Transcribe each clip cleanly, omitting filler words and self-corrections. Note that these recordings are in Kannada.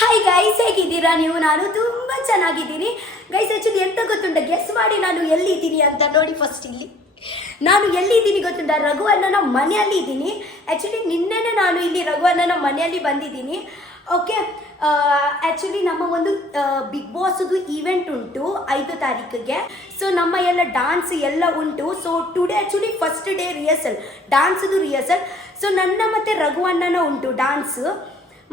ಹಾಯ್ ಗೈಸ್, ಹೇಗಿದ್ದೀರಾ ನೀವು? ನಾನು ತುಂಬ ಚೆನ್ನಾಗಿದ್ದೀನಿ ಗೈಸ್. ಆ್ಯಕ್ಚುಲಿ ಎಂತ ಗೊತ್ತುಂಟ, ಗೆಸ್ ಮಾಡಿ ನಾನು ಎಲ್ಲಿದ್ದೀನಿ ಅಂತ. ನೋಡಿ, ಫಸ್ಟ್ ಇಲ್ಲಿ ನಾನು ಎಲ್ಲಿದ್ದೀನಿ ಗೊತ್ತುಂಟ? ರಘು ಅಣ್ಣನ ಮನೆಯಲ್ಲಿ ಇದ್ದೀನಿ. ಆ್ಯಕ್ಚುಲಿ ನಿನ್ನೆನೇ ನಾನು ಇಲ್ಲಿ ರಘು ಅಣ್ಣನ ಮನೆಯಲ್ಲಿ ಬಂದಿದ್ದೀನಿ. ಓಕೆ, ಆ್ಯಕ್ಚುಲಿ ನಮ್ಮ ಒಂದು ಬಿಗ್ ಬಾಸ್ದು ಈವೆಂಟ್ ಉಂಟು 5 ತಾರೀಕಿಗೆ. ಸೊ ನಮ್ಮ ಎಲ್ಲ ಡಾನ್ಸ್ ಎಲ್ಲ ಉಂಟು. So today actually first day rehearsal, ಡಾನ್ಸ್ದು ರಿಹರ್ಸಲ್. ಸೊ ನನ್ನ ಮತ್ತು ರಘು ಅಣ್ಣನ ಉಂಟು ಡಾನ್ಸ್,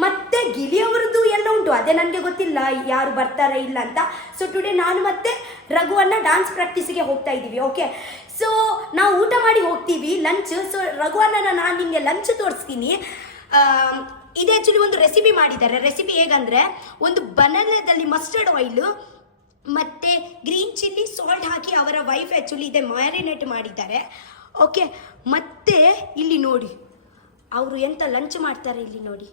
ಮತ್ತೆ ಗಿಲಿಯವರದ್ದು ಎಲ್ಲ ಉಂಟು. ಅದೇ ನನಗೆ ಗೊತ್ತಿಲ್ಲ ಯಾರು ಬರ್ತಾರೆ ಇಲ್ಲ ಅಂತ. ಸೊ ಟುಡೇ ನಾನು ಮತ್ತೆ ರಘು ಅಣ್ಣ ಡಾನ್ಸ್ ಪ್ರಾಕ್ಟೀಸಿಗೆ ಹೋಗ್ತಾ ಇದ್ದೀವಿ. ಓಕೆ, ಸೊ ನಾವು ಊಟ ಮಾಡಿ ಹೋಗ್ತೀವಿ, ಲಂಚ್. ಸೊ ರಘು ಅಣ್ಣನ ನಾನು ನಿಮಗೆ ಲಂಚ್ ತೋರಿಸ್ತೀನಿ. ಇದು ಆ್ಯಕ್ಚುಲಿ ಒಂದು ರೆಸಿಪಿ ಮಾಡಿದ್ದಾರೆ. ರೆಸಿಪಿ ಹೇಗಂದರೆ, ಒಂದು ಬನಾನದಲ್ಲಿ ಮಸ್ಟರ್ಡ್ ಆಯಿಲು ಮತ್ತು ಗ್ರೀನ್ ಚಿಲ್ಲಿ ಸಾಲ್ಟ್ ಹಾಕಿ ಅವರ ವೈಫ್ ಆ್ಯಕ್ಚುಲಿ ಇದೆ ಮ್ಯಾರಿನೇಟ್ ಮಾಡಿದ್ದಾರೆ. ಓಕೆ, ಮತ್ತೆ ಇಲ್ಲಿ ನೋಡಿ ಅವರು ಎಂತ ಲಂಚ್ ಮಾಡ್ತಾರೆ. ಇಲ್ಲಿ ನೋಡಿ,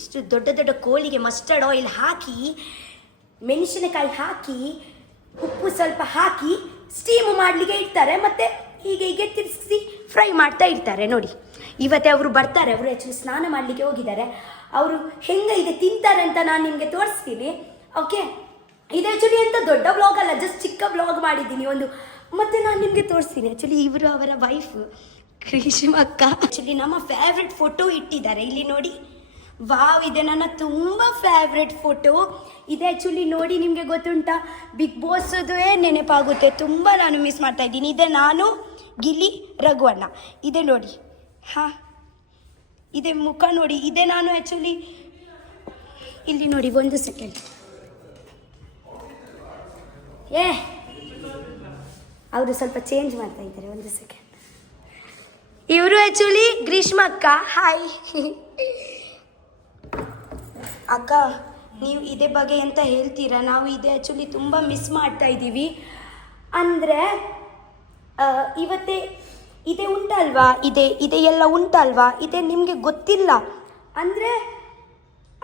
ಇಷ್ಟು ದೊಡ್ಡ ದೊಡ್ಡ ಕೋಳಿಗೆ ಮಸ್ಟರ್ಡ್ ಆಯಿಲ್ ಹಾಕಿ, ಮೆಣಸಿನಕಾಯಿ ಹಾಕಿ, ಉಪ್ಪು ಸ್ವಲ್ಪ ಹಾಕಿ ಸ್ಟೀಮ್ ಮಾಡಲಿಕ್ಕೆ ಇಡ್ತಾರೆ. ಮತ್ತು ಹೀಗೆ ತಿರ್ಗಿಸಿ ಫ್ರೈ ಮಾಡ್ತಾ ಇರ್ತಾರೆ. ನೋಡಿ, ಇವತ್ತೇ ಅವರು ಬರ್ತಾರೆ. ಅವರು ಆ್ಯಕ್ಚುಲಿ ಸ್ನಾನ ಮಾಡಲಿಕ್ಕೆ ಹೋಗಿದ್ದಾರೆ. ಅವರು ಹೆಂಗೆ ಇದೆ ತಿಂತಾರೆ ಅಂತ ನಾನು ನಿಮಗೆ ತೋರಿಸ್ತೀನಿ. ಓಕೆ, ಇದು ಆ್ಯಕ್ಚುಲಿ ಎಂತ ದೊಡ್ಡ ವ್ಲಾಗ್ ಅಲ್ಲ, ಜಸ್ಟ್ ಚಿಕ್ಕ ವ್ಲಾಗ್ ಮಾಡಿದ್ದೀನಿ ಒಂದು. ಮತ್ತು ನಾನು ನಿಮಗೆ ತೋರಿಸ್ತೀನಿ. ಆ್ಯಕ್ಚುಲಿ ಇವರು ಅವರ ವೈಫ್ ಗ್ರೀಷ್ಮಕ್ಕ. ಆ್ಯಕ್ಚುಲಿ ನಮ್ಮ ಫೇವ್ರೆಟ್ ಫೋಟೋ ಇಟ್ಟಿದ್ದಾರೆ ಇಲ್ಲಿ ನೋಡಿ. ವಾವ್, ಇದೆ ನನ್ನ ತುಂಬ ಫೇವ್ರೆಟ್ ಫೋಟೋ. ಇದೆ ಆ್ಯಕ್ಚುಲಿ ನೋಡಿ, ನಿಮಗೆ ಗೊತ್ತುಂಟಾ, ಬಿಗ್ ಬಾಸ್ದೇ ನೆನಪಾಗುತ್ತೆ. ತುಂಬ ನಾನು ಮಿಸ್ ಮಾಡ್ತಾ ಇದ್ದೀನಿ. ಇದೆ ನಾನು, ಗಿಲ್ಲಿ, ರಘು ಅಣ್ಣ. ಇದೆ ನೋಡಿ, ಹಾಂ, ಇದೆ ಮುಖ ನೋಡಿ. ಇದೆ ನಾನು ಆ್ಯಕ್ಚುಲಿ ಇಲ್ಲಿ ನೋಡಿ, ಒಂದು ಸೆಕೆಂಡ್. ಅವರು ಸ್ವಲ್ಪ ಚೇಂಜ್ ಮಾಡ್ತಾ ಇದ್ದಾರೆ, ಒಂದು ಸೆಕೆಂಡ್. ಇವರು ಆ್ಯಕ್ಚುಲಿ ಗ್ರೀಷ್ಮ ಅಕ್ಕ. ಹಾಯ್ ಅಕ್ಕ, ನೀವು ಇದೇ ಬಗ್ಗೆ ಎಂತ ಹೇಳ್ತೀರಾ? ನಾವು ಇದೇ ಆ್ಯಕ್ಚುಲಿ ತುಂಬ ಮಿಸ್ ಮಾಡ್ತಾ ಇದ್ದೀವಿ. ಅಂದರೆ ಇವತ್ತೇ ಇದೇ ಉಂಟಲ್ವಾ, ಇದೇ ಎಲ್ಲ ಉಂಟಲ್ವಾ, ಇದೇ ನಿಮಗೆ ಗೊತ್ತಿಲ್ಲ. ಅಂದರೆ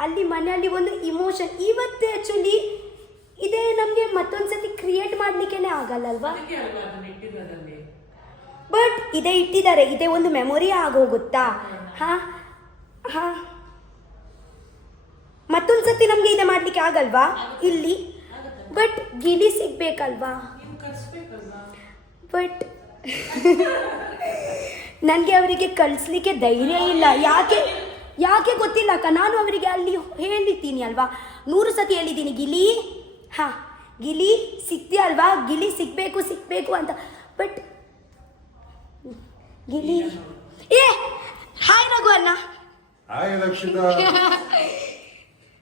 ಅಲ್ಲಿ ಮನೆಯಲ್ಲಿ ಒಂದು ಇಮೋಷನ್ ಇವತ್ತೇ ಆ್ಯಕ್ಚುಲಿ ಇದೇ ನಮಗೆ ಮತ್ತೊಂದು ಸತಿ ಕ್ರಿಯೇಟ್ ಮಾಡಲಿಕ್ಕೇ ಆಗಲ್ಲಲ್ವಾ? ಬಟ್ ಇದೇ ಇಟ್ಟಿದ್ದಾರೆ, ಇದೇ ಒಂದು ಮೆಮೊರಿ ಆಗೋಗುತ್ತಾ? ಹಾಂ ಹಾಂ, ಮತ್ತೊಂದು ಸತಿ ನಮಗೆ ಇದೇ ಮಾಡಲಿಕ್ಕೆ ಆಗಲ್ವಾ ಇಲ್ಲಿ? But Gili ಸಿಗ್ಬೇಕಲ್ವಾ? ಬಟ್ ನನಗೆ ಅವರಿಗೆ ಕಳಿಸ್ಲಿಕ್ಕೆ ಧೈರ್ಯ ಇಲ್ಲ. ಯಾಕೆ ಗೊತ್ತಿಲ್ಲ ಅಕ್ಕ. ನಾನು ಅವರಿಗೆ ಅಲ್ಲಿ ಹೇಳಿದ್ದೀನಿ ಅಲ್ವಾ, 100 ಸತಿ ಹೇಳಿದ್ದೀನಿ, ಗಿಲಿ, ಹಾಂ ಗಿಲಿ ಸಿಗ್ತೀಯ ಅಲ್ವಾ, ಗಿಲಿ ಸಿಗಬೇಕು ಅಂತ. ಬಟ್ ಗಿಲಿ ಹಾಯ್ ರಘು ಅಣ್ಣ. ಹಾಯ್ ರಕ್ಷಿತಾ.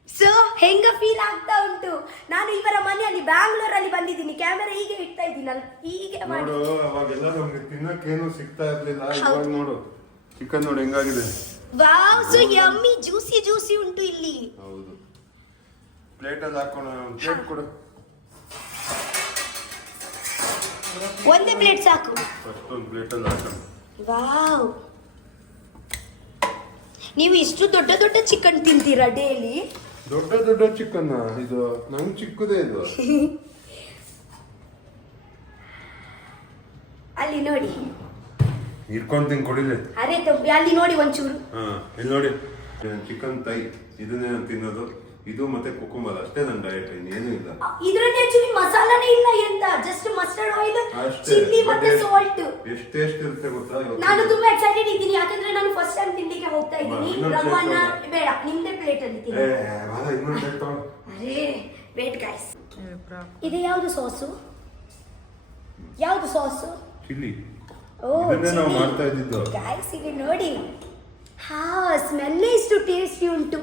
ಸೊ ಹೆಂಗ ಫೀಲ್ ಆಗ್ತಾ ಉಂಟು? ನಾನು ಇವರ ಮನೆಯಲ್ಲಿ ಬ್ಯಾಂಗ್ಳೂರಲ್ಲಿ ಬಂದಿದ್ದೀನಿ, ಕ್ಯಾಮೆರಾ ಹೀಗೆ ಇಡ್ತಾ ಇದ್ದೀನಲ್ಲ, ಹೀಗೆ ಮಾಡಿ. ಅವಾಗೆಲ್ಲ ನಮ್ಗೆ ತಿನ್ನಕ್ಕೇನು ಸಿಗ್ತಾ ಇರ್ಲಿಲ್ಲ. ಇವಾಗ ನೋಡು, ಚಿಕನ್ ನೋಡಿ ಹೆಂಗಾಗಿದೆ. ವಾವ್, ಸೊ ಯಮ್ಮಿ, ಜ್ಯೂಸಿ ಉಂಟು ಇಲ್ಲಿ. ಹೌದು, ಪ್ಲೇಟ್ ಅಲ್ಲಿ ಹಾಕೋಣ. ಪ್ಲೇಟ್ ಕೊಡು, ಒಂದೇ ಪ್ಲೇಟ್ ಸಾಕು. ಫಸ್ಟ್ ಒಂದು ಪ್ಲೇಟ್ ಅಲ್ಲಿ ಹಾಕೋಣ. ವಾವ್, ನೀವು ಇಷ್ಟು ದೊಡ್ಡ ಚಿಕನ್ ತಿಂತೀರಾ ಡೈಲಿ? ದೊಡ್ಡ ಚಿಕನ್ ಇದು ನಂಗೆ ಚಿಕ್ಕದೇ ಇದು. ಅಲ್ಲಿ ನೋಡಿ, ಇಟ್ಕೊಂಡು ತಿಂಗ್ ಕೊಡಿಲೆ. ಅರೆ ಅಲ್ಲಿ ನೋಡಿ ಒಂಚೂರು. ಹಾ, ಇಲ್ಲಿ ನೋಡಿ, ಚಿಕನ್ ತೈ ಇದನ್ನೇ ನಾನು ತಿನ್ನೋದು. ಇದು ಮತ್ತೆ ಕುಕುಂಬರ್ ಅಷ್ಟೇ ನನ್ನ ಡಯಟ್, ಇನ್ನೇನು ಇಲ್ಲ. ಇದರಲ್ಲಿ ಆಕ್ಚುಲಿ ಮಸಾಲಾನೇ ಇಲ್ಲ, ಎಂತ ಜಸ್ಟ್ ಮಸ್ಟರ್ಡ್ ಆಯಿಲ್, ಚಿಲ್ಲಿ ಮತ್ತೆ ಸಾಲ್ಟ್. ಎಷ್ಟು ಟೇಸ್ಟ್ ಇರುತ್ತೆ ಗೊತ್ತಾ? ನಾನು ತುಂಬಾ ಎಕ್ಸೈಟೆಡ್ ಇದ್ದೀನಿ, ಯಾಕಂದ್ರೆ ನಾನು ಫಸ್ಟ್ ಟೈಮ್ ತಿಂಡಿಗೆ ಹೋಗ್ತಾ ಇದ್ದೀನಿ. ರಘುವನ್ನ ಬೇಡ, ನಿಮ್ದೇ ಪ್ಲೇಟ್ ಅಲ್ಲಿ ತಿನ್ನಿ. ಅರೆ ವೇಟ್ ಗೈಸ್, ಇದು ಯಾವುದು ಸಾಸು? ಚಿಲ್ಲಿ. ಓ, ಇದನ್ನೇ ನಾವು ಮಾಡ್ತಾ ಇದ್ದಿದ್ದು ಗೈಸ್. ಇಲ್ಲಿ ನೋಡಿ, ಹಾ, ಸ್ಮೆಲ್ಲೇ ಇಷ್ಟು ಟೇಸ್ಟಿ ಉಂಟು.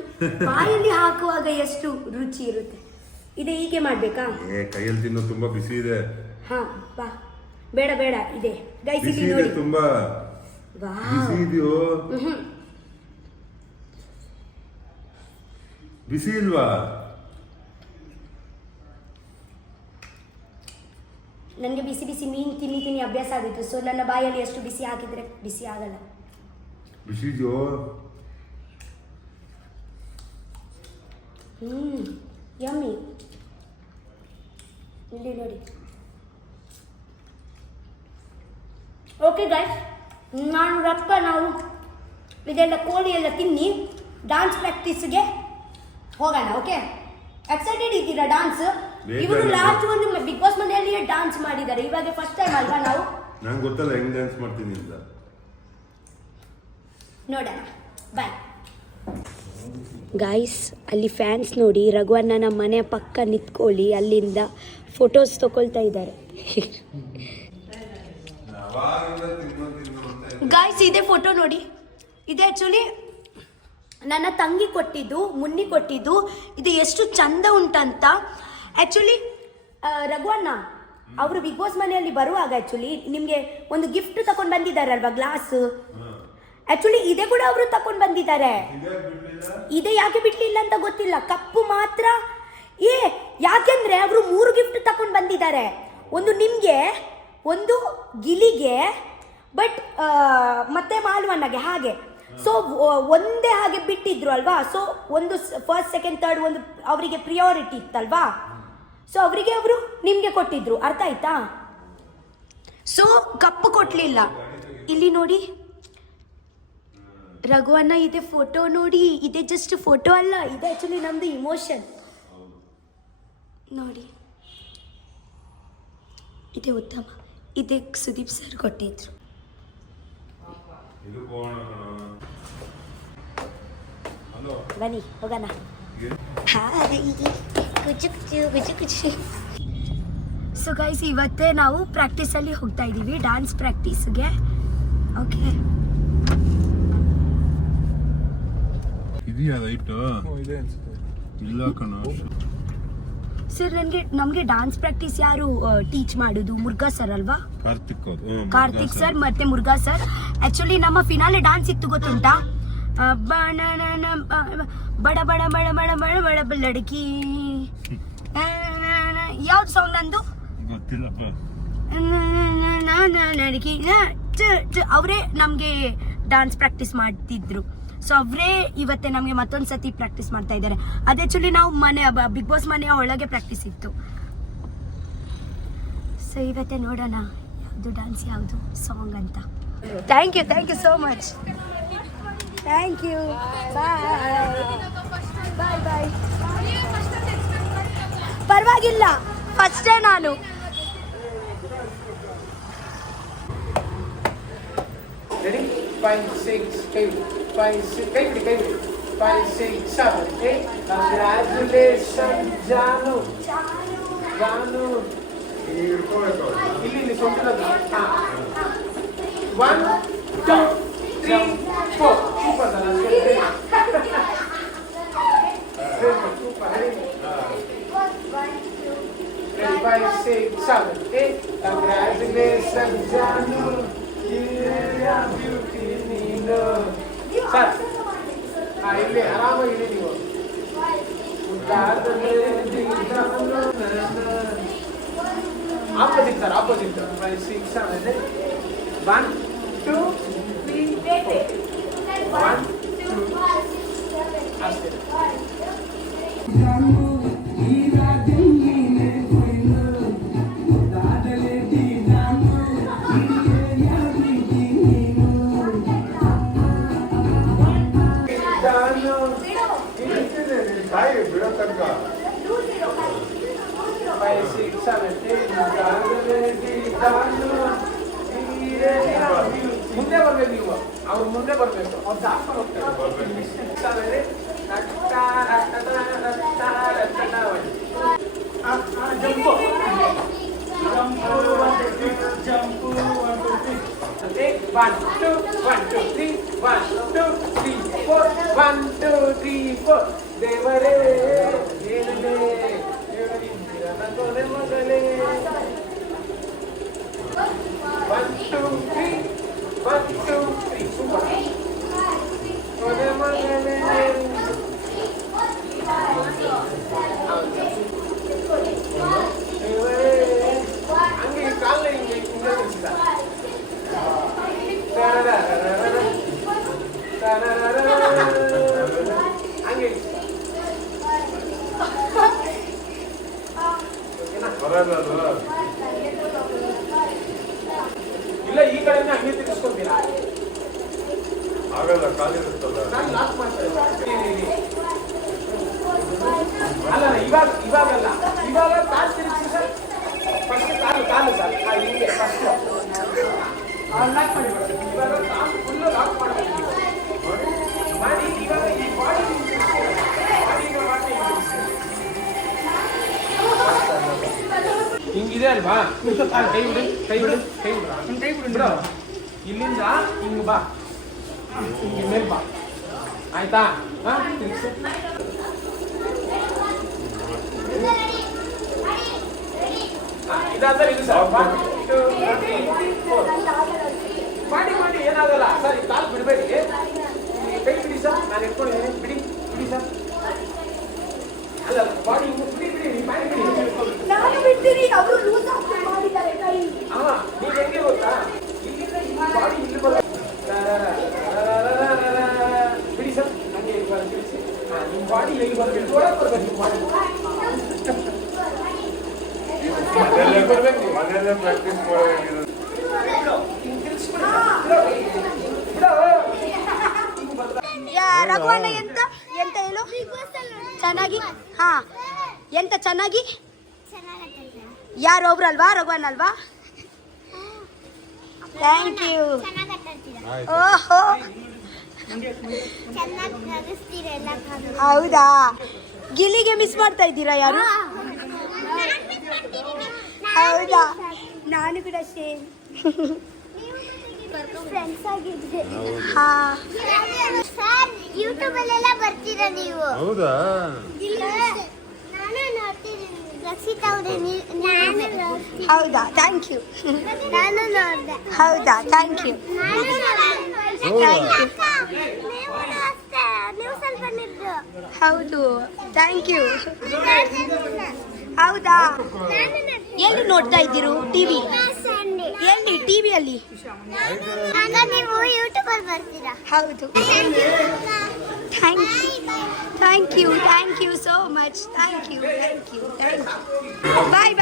ಬಾಯಲ್ಲಿ ಹಾಕುವಾಗ ಎಷ್ಟು ರುಚಿ ಇರುತ್ತೆ. ಇದೆ ಹೀಗೆ ಮಾಡ್ಬೇಕಾ? ಕೈಯಲ್ಲಿ ತಿನ್ನೋ ತುಂಬಾ ಬಿಸಿ ಇದೆ. ಹಾ, ಬಾ, ಬೇಡ ಇದೆ ಗೈಸ್. ಇಲ್ಲಿ ನೋಡಿ, ತುಂಬಾ ಬಿಸಿ ಇದೆಯೋ? ಬಿಸಿ ಇಲ್ವಾ? ನನಗೆ ಬಿಸಿ ಮೀನು ತಿನ್ನಿ ಅಭ್ಯಾಸ ಆಗಿತ್ತು. ಸೊ ನನ್ನ ಬಾಯಲ್ಲಿ ಎಷ್ಟು ಬಿಸಿ ಹಾಕಿದ್ರೆ ಬಿಸಿ ಆಗಲ್ಲ. ಬಿಸಿ ಇದೆಯೋ? ಯಮ್ಮಿ. ಇಲ್ಲಿ ನೋಡಿ. ಓಕೆ ಗೈಸ್, ನಾವು ಇದೆಲ್ಲ ಕೋಳಿ ಎಲ್ಲ ತಿನ್ನಿ ಡಾನ್ಸ್ ಪ್ರಾಕ್ಟೀಸ್ಗೆ ಹೋಗೋಣ. ಓಕೆ, ಎಕ್ಸೈಟೆಡ್ ಇದ್ದೀರಾ ಡಾನ್ಸ್? ಬೇಗ ಇವರು ಇಲ್ಲ. ಲಾಸ್ಟ್ ಒಂದು ಬಿಗ್ ಬಾಸ್ ಮನೆಯಲ್ಲಿ ಡಾನ್ಸ್ ಮಾಡಿದ್ದಾರೆ, ಇವಾಗ ಫಸ್ಟ್ ಟೈಮ್ ಅಲ್ವಾ ನಾವು ನಂಗೆ ಗೊತ್ತಲ್ಲ ಹೆಂಗ್ ಡ್ಯಾನ್ಸ್ ಮಾಡ್ತೀನಿ ಅಂತ. ನೋಡೋಣ. Bye guys. ಅಲ್ಲಿ ಫ್ಯಾನ್ಸ್ ನೋಡಿ ರಘುವನ್ನ ನಮ್ಮ ಮನೆಯ ಪಕ್ಕ ನಿಂತ್ಕೊಳ್ಳಿ ಅಲ್ಲಿಂದ ಫೋಟೋಸ್ ತಗೊಳ್ತಾ ಇದ್ದಾರೆ. ಗಾಯ್ಸ್ ಇದೇ ಫೋಟೋ ನೋಡಿ, ಇದು ಆ್ಯಕ್ಚುಲಿ ನನ್ನ ತಂಗಿ ಕೊಟ್ಟಿದ್ದು, ಮುನ್ನಿ ಕೊಟ್ಟಿದ್ದು. ಇದು ಎಷ್ಟು ಚಂದ ಉಂಟಂತ. ಆ್ಯಕ್ಚುಲಿ ರಘುವಣ್ಣ ಅವರು ಬಿಗ್ ಬಾಸ್ ಮನೆಯಲ್ಲಿ ಬರುವಾಗ ಆ್ಯಕ್ಚುಲಿ ನಿಮಗೆ ಒಂದು ಗಿಫ್ಟ್ ತಗೊಂಡು ಬಂದಿದ್ದಾರಲ್ವಾ, ಗ್ಲಾಸ್. ಆ್ಯಕ್ಚುಲಿ ಇದೇ ಕೂಡ ಅವರು ತಗೊಂಡು ಬಂದಿದ್ದಾರೆ. ಇದೇ ಯಾಕೆ ಬಿಡ್ಲಿಲ್ಲ ಅಂತ ಗೊತ್ತಿಲ್ಲ, ಕಪ್ಪು ಮಾತ್ರ. ಯಾಕೆಂದ್ರೆ ಅವರು 3 ಗಿಫ್ಟ್ ತಗೊಂಡು ಬಂದಿದ್ದಾರೆ. ಒಂದು ನಿಮಗೆ, ಒಂದು ಗಿಲಿಗೆ, ಬಟ್ ಮತ್ತೆ ಮಾಲ್ವಣ್ಣಗೆ ಹಾಗೆ. ಸೊ ಒಂದೇ ಹಾಗೆ ಬಿಟ್ಟಿದ್ರು ಅಲ್ವಾ. ಸೊ ಒಂದು ಫಸ್ಟ್ ಸೆಕೆಂಡ್ ಥರ್ಡ್ ಒಂದು ಅವರಿಗೆ ಪ್ರಿಯಾರಿಟಿ ಇತ್ತಲ್ವಾ. ಸೊ ಅವರಿಗೆ ಅವರು ನಿಮಗೆ ಕೊಟ್ಟಿದ್ರು, ಅರ್ಥ ಆಯ್ತಾ. ಸೊ ಕಪ್ಪು ಕೊಟ್ಲಿಲ್ಲ. ಇಲ್ಲಿ ನೋಡಿ ರಘುವಣ್ಣ, ಇದೆ ಫೋಟೋ ನೋಡಿ. ಇದೆ ಜಸ್ಟ್ ಫೋಟೋ ಅಲ್ಲ, ಇದೆ ಆ್ಯಕ್ಚುಲಿ ನಮ್ಮದು ಇಮೋಷನ್ ನೋಡಿ. ಇದೆ ಉತ್ತಮ, ಇದೆ ಸುದೀಪ್ ಸರ್ ಕೊಟ್ಟಿದ್ರು. ಬನ್ನಿ ಹೋಗೋಣ. ಸೊ ಗೈಸ್, ಇವತ್ತೇ ನಾವು ಪ್ರಾಕ್ಟೀಸಲ್ಲಿ ಹೋಗ್ತಾ ಇದ್ದೀವಿ, ಡ್ಯಾನ್ಸ್ ಪ್ರಾಕ್ಟೀಸ್ಗೆ. ಓಕೆ, ಇದೆಯಾ ಲೈಟ್? ಇಲ್ಲ ಕಣ ಸರ್. ನಮಗೆ ಡ್ಯಾನ್ಸ್ ಪ್ರಾಕ್ಟೀಸ್ ಯಾರು ಟೀಚ್ ಮಾಡೋದು? ಮುರುಘಾ ಸರ್ ಅಲ್ವಾ? ಕಾರ್ತಿಕ್ ಸರ್ ಮತ್ತೆ ಮುರುಘಾ ಸರ್. ಆಕ್ಚುಲಿ ನಮ್ಮ ಫಿನಾಲೆ ಡ್ಯಾನ್ಸ್ ಇತ್ತು, ಗೊತ್ತುಂಟಾ? ಬಡ ಬಡ ಬಡ ಬಡ ಬಡ ಬಡ ಲಡ್ಕಿ. ಯಾವ್ದು ಸಾಂಗ್ ನಂದು? ಲಡ್ಕಿ. ಅವರೇ ನಮಗೆ ಡ್ಯಾನ್ಸ್ ಪ್ರಾಕ್ಟೀಸ್ ಮಾಡ್ತಿದ್ರು. ಸೊ ಅವರೇ ಇವತ್ತೇ ನಮಗೆ ಮತ್ತೊಂದು ಸತಿ ಪ್ರಾಕ್ಟೀಸ್ ಮಾಡ್ತಾ ಇದ್ದಾರೆ. ಅದು ಆ್ಯಕ್ಚುಲಿ ನಾವು ಬಿಗ್ ಬಾಸ್ ಮನೆಯ ಒಳಗೆ ಪ್ರಾಕ್ಟೀಸ್ ಇತ್ತು. ಸೊ ಇವತ್ತೇ ನೋಡೋಣ ಯಾವುದು ಡ್ಯಾನ್ಸ್, ಯಾವುದು ಸಾಂಗ್ ಅಂತ. Thank you so much. Thank you. Bye bye. ಪರವಾಗಿಲ್ಲ, ಫಸ್ಟೇ ನಾನು. Ready? 5, 6, 8, 5, 6, 8, 5, 6, 7, 8. Congratulations, Janu. ಇಲ್ಲಿ ಸೊಂಟದ 1, 2, 3, 4. Super super. 5, 6, 7, 8. Congratulations, Janu. Sir ಇಲ್ಲಿ ಆರಾಮಾಗಿದೆ ನೀವು. Opposite sir, opposite. 5, 6, 7, 1, 2, 3, 4. 1, 2 ಅಷ್ಟೇ. ಮುಂದೆ ಬರ್ಬೇಕು ನೀವು, ಅವ್ರು ಮುಂದೆ ಬರ್ಬೇಕು. ಅವ್ರು ಜಾಸ್ತಿ ಹೋಗ್ತಾರೆ. ಜಂಪು 1, 2, 1, 2, 3, 1, 2, 3, 4, 1, 2, 3, 4. ದೇವರೇ ಕೊನೆ ಮಗಲೇ. 1, 2, 3, 1, 2, 3. ಸೂಪರ್. ಕೊನೆ ಮಗಲೇ. ಹಂಗೆ ಕಾಲ ಹಿಂಗೆ ನಿಲ್ಸಿದ. ಹಂಗೆ ಇಲ್ಲ, ಈ ಕಡೆಯಿಂದ ಹಂಗೆ ತಿರ್ಸ್ಕೊತೀರಾ? ಆಗಲ್ಲ, ಖಾಲಿ ಇರುತ್ತಲ್ಲ. ನಾನು ಲಾಕ್ ಮಾಡ್ತೇನೆ. ಇವಾಗಲ್ಲ, ಇವಾಗ ಕಾಲು ತಿರುಗಿಸಿ ಸರ್. ಫಸ್ಟ್ ಕಾಲು ಸರ್. ಹಿಂಗೆ ಫಸ್ಟ್ ಲಾಕ್ ಮಾಡಿ ಬರ್ತದೆ. ಇವಾಗ ಕಾಲು ಫುಲ್ಲು ಲಾಕ್ ಮಾಡಬೇಕು ಮಾಡಿ. ಇವಾಗ ಈ ಬಾಡಿನ ಹಿಂಗಿದೆ ಅಲ್ವಾ? ಕೈ ಬಿಡು, ಕೈ ಬಿಡು, ಕೈ ಬಿಡು, ಕೈ ಬಿಡು. ಇಲ್ಲಿಂದ ಹಿಂಗ್ ಬಾ, ಹಿಂಗೆ ಮೇಲೆ ಬಾ, ಆಯ್ತಾ? ತಿರ್ಗಿಸು. ಇದಾದ್ರೆ ಇದು ಸರ್. 1 2 3 4 ಮಾಡಿ ಏನಾಗಲ್ಲ ಸರ್. ಈ ಕಾಲು ಬಿಡಬೇಡಿ, ಕೈ ಬಿಡಿ ಸರ್. ನಾನು ಎತ್ಕೊಂಡಿದ್ದೀನಿ, ಬಿಡಿ ಸರ್. ಅಲ್ಲ ಬಾಡಿ ಬಿಡಿ, ನೀವು ಮಾಡಿ ಬಿಡಿ. ನಾನು ಬಿಡ್ತೀನಿ, ಅವರು ಲೂಸ್ ಮಾಡಿದ್ದಾರೆ ಕೈ. ನೀವು ಹೆಂಗೆ ಗೊತ್ತಾ, ಇಲ್ಲಿಂದ ಈ ಬಾಡಿ ಇಲ್ಲಿ ಬರೋ ಬಿಡಿ ಸರ್. ಹಂಗೆ ತಿಳಿಸಿ. ನಿಮ್ಮ ಬಾಡಿ ಎಲ್ಲಿ ಬರ್ಬೇಕು, ಒಳಗೆ ಬರ್ಬೇಕು. ನಿಮ್ಮ ಬಾಡಿ ಮನೆಯಲ್ಲೇ ಪ್ರಾಕ್ಟೀಸ್ ಮಾಡಬೇಕಿರೋದು. ರಘುವಣ್ಣ ಎಂತ ಹೇಳು? ಚೆನ್ನಾಗಿ. ಹಾ, ಎಂತ ಚೆನ್ನಾಗಿ? ಯಾರು ಒಬ್ರಲ್ವಾ? ರಘುವಣ್ಣ ಅಲ್ವಾ? Thank you. ಓಹೋ, ಹೌದಾ? ಗಿಲ್ಲಿಗೆ ಮಿಸ್ ಮಾಡ್ತಾ ಇದ್ದೀರಾ ಯಾರು? ಹೌದಾ? ನಾನು ಕೂಡ ಸೇಮ್. ಫ್ರೆಂಡ್ಸ್ ಆಗಿದ್ದೆ. ಹಾ, ಸರ್ ಯೂಟ್ಯೂಬ್ ಅಲ್ಲೆಲ್ಲ ಬರ್ತೀರಾ ನೀವು? ಹೌದಾ? ನಾನು ನೋಡ್ತೀನಿ. ರಕ್ಷಿತಾ ಅವರೇ, ನಾನು ನೋಡ್ತೀನಿ. ಹೌದಾ? Thank you. ನಾನು ನೋಡಿದೆ. ಹೌದಾ? Thank you. Thank you. ನೀವು ಸ್ವಲ್ಪ ಬಂದಿದ್ದು. ಹೌದು, ಥ್ಯಾಂಕ್ ಯು. ಹೌದಾ? ಎಲ್ಲಿ ನೋಡ್ತಾ ಇದ್ದೀರು? ಟಿವಿ? ಎಲ್ಲಿ? ಟಿವಿಯಲ್ಲಿ? ನೀವು ಯೂಟ್ಯೂಬ್ ಅಲ್ಲಿ ಬರ್ತೀರಾ? ಹೌದು. Thank you so much. Thank you. Bye.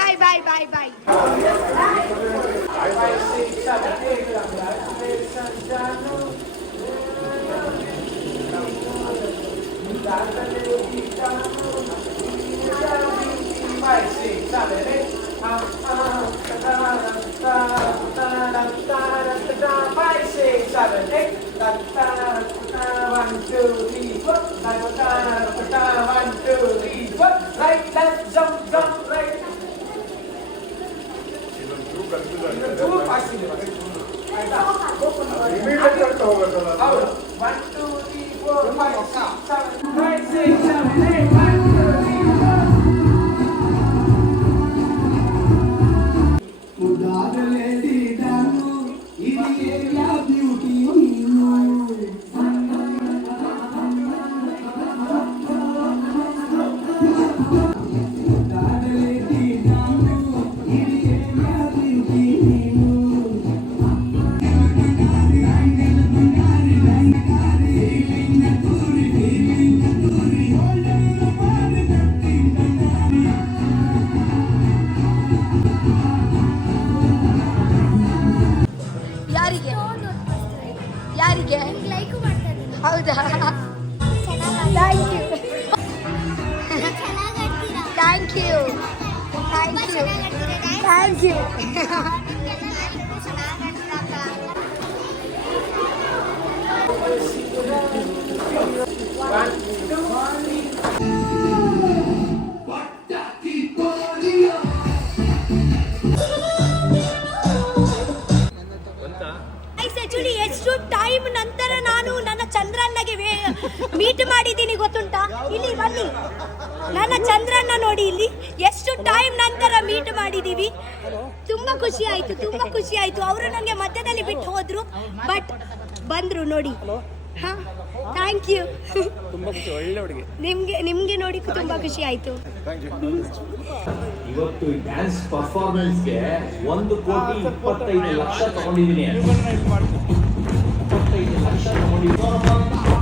Right, left, jump, right. ಚೂರು ಫಾಸ್ಟ್ ಇದೆ. ಆಯ್ತಾ? ಹೌದು. 1 2 3 4 5 6 7 8 1 2 3 ಯಾರಿಗೆ? ಲೈಕ್ ಮಾಡ್ತಾರೆ. ಹೌದಾ? ಚೆನ್ನಾಗಿ ಥ್ಯಾಂಕ್ ಯು. ಆಕ್ಚುಲಿ ಎಷ್ಟು ಟೈಮ್ ನಂತರ ನಾನು ನನ್ನ ಚಂದ್ರಣ್ಣಗೆ ಮೀಟ್ ಮಾಡಿದ್ದೀನಿ ಗೊತ್ತುಂಟಾ? ಇಲ್ಲಿ ಬನ್ನಿ, ನನ್ನ ಚಂದ್ರಣ್ಣ ನೋಡಿ, ಇಲ್ಲಿ ಎಷ್ಟು ಟೈಮ್ ನಂತರ ಮೀಟ್ ಮಾಡಿದ್ದೀವಿ. ತುಂಬಾ ಖುಷಿ ಆಯ್ತು. ಅವರು ನನಗೆ ಮಧ್ಯದಲ್ಲಿ ಬಿಟ್ಟು ಹೋದ್ರು, ಬಟ್ ಬಂದ್ರು ನೋಡಿ. ಹಾ, ಥ್ಯಾಂಕ್ ಯು. ನಿಮ್ಗೆ ನೋಡಿ ತುಂಬಾ ಖುಷಿ ಆಯ್ತು. ಇವತ್ತು ಡ್ಯಾನ್ಸ್ ಪರ್ಫಾರ್ಮೆನ್ಸ್ಗೆ 1,25,00,000 ತಗೊಂಡಿದ್ದೀನಿ. 25 ಲಕ್ಷ ತಗೊಂಡಿದ್ದೀನಿ.